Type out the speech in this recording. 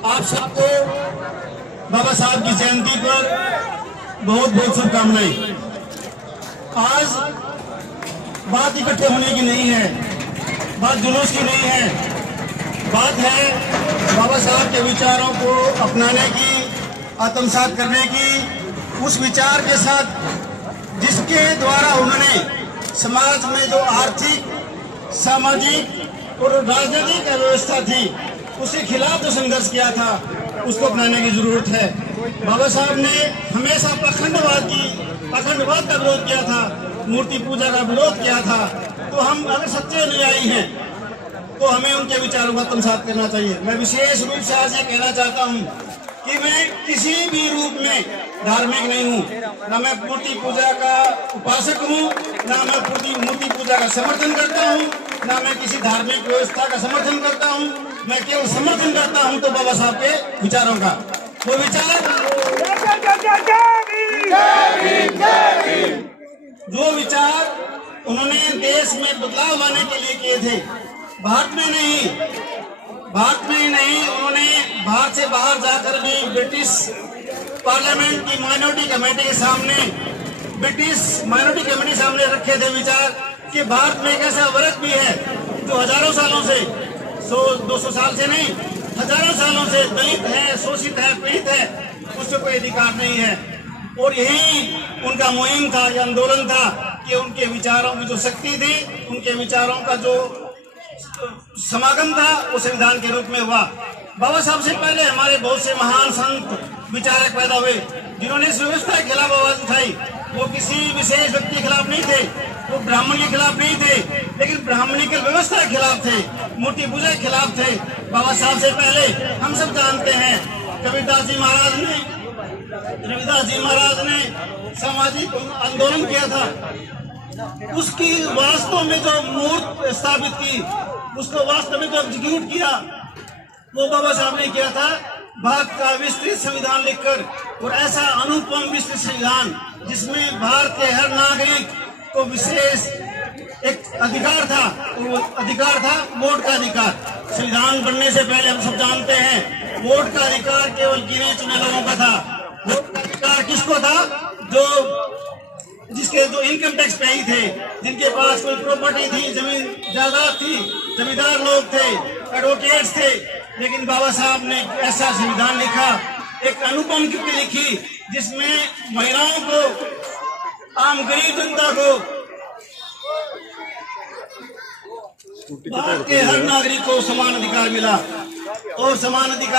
आप सबको बाबा साहब की जयंती पर बहुत बहुत शुभकामनाएं। आज बात इकट्ठे होने की नहीं है, बात जुलूस की नहीं है, बात है बाबा साहब के विचारों को अपनाने की, आत्मसात करने की। उस विचार के साथ जिसके द्वारा उन्होंने समाज में जो आर्थिक, सामाजिक और राजनीतिक व्यवस्था थी उसके खिलाफ जो संघर्ष किया था उसको अपनाने की जरूरत है। बाबा साहब ने हमेशा पाखंडवाद का विरोध किया था, मूर्ति पूजा का विरोध किया था। तो हम अगर सच्चे अनुयायी हैं तो हमें उनके विचारों का आत्मसात करना चाहिए। मैं विशेष रूप से आज ये कहना चाहता हूँ कि मैं किसी भी रूप में धार्मिक नहीं हूँ, ना मैं मूर्ति पूजा का उपासक हूँ, ना मैं मूर्ति पूजा का समर्थन करता हूँ, ना मैं किसी धार्मिक व्यवस्था का समर्थन करता हूँ। मैं केवल समर्थन करता हूँ तो बाबा साहब के विचारों का। वो विचार जो विचार उन्होंने देश में बदलाव लाने के लिए किए थे, भारत में ही नहीं, उन्होंने भारत से बाहर जाकर भी ब्रिटिश पार्लियामेंट की माइनॉरिटी कमेटी के सामने रखे थे विचार कि भारत में एक ऐसा वर्ग भी है जो हजारों सालों से, 100-200 साल से नहीं, हजारों सालों से दलित है, शोषित है, पीड़ित है, उससे कोई अधिकार नहीं है। और यही उनका मुहिम था, यह आंदोलन था कि उनके विचारों की जो शक्ति थी, उनके विचारों का जो समागम था वो संविधान के रूप में हुआ। बाबा साहब से पहले हमारे बहुत से महान संत विचारक पैदा हुए जिन्होंने इस व्यवस्था के खिलाफ आवाज उठाई। वो किसी विशेष व्यक्ति के खिलाफ नहीं थे, वो ब्राह्मण के खिलाफ नहीं थे, लेकिन ब्राह्मणी की व्यवस्था के खिलाफ थे, मूर्ति पूजा के खिलाफ थे। बाबा साहब से पहले हम सब जानते हैं कबीरदास जी महाराज ने, रविदास जी महाराज ने सामाजिक आंदोलन किया था। उसकी वास्तव में जो मूर्त स्थापित की, उसको वास्तव में जो एग्जीक्यूट किया, वो बाबा साहब ने किया था भारत का विस्तृत संविधान लिखकर। और ऐसा अनुपम विस्तृत संविधान जिसमें भारत के हर नागरिक को विशेष एक अधिकार था, वो अधिकार था वोट का अधिकार। संविधान बनने से पहले हम सब जानते हैं वोट का अधिकार केवल गिने चुने लोगों का था। वोट का अधिकार किसको था? जिसके जो इनकम टैक्स पे ही थे, जिनके पास कोई प्रॉपर्टी थी, जमीन जायदाद थी, जमींदार लोग थे, एडवोकेट्स थे। लेकिन बाबा साहब ने ऐसा संविधान लिखा, एक अनुपम कृति लिखी जिसमें महिलाओं को, आम गरीब जनता को, भारत के हर नागरिक को समान अधिकार मिला। और समान अधिकार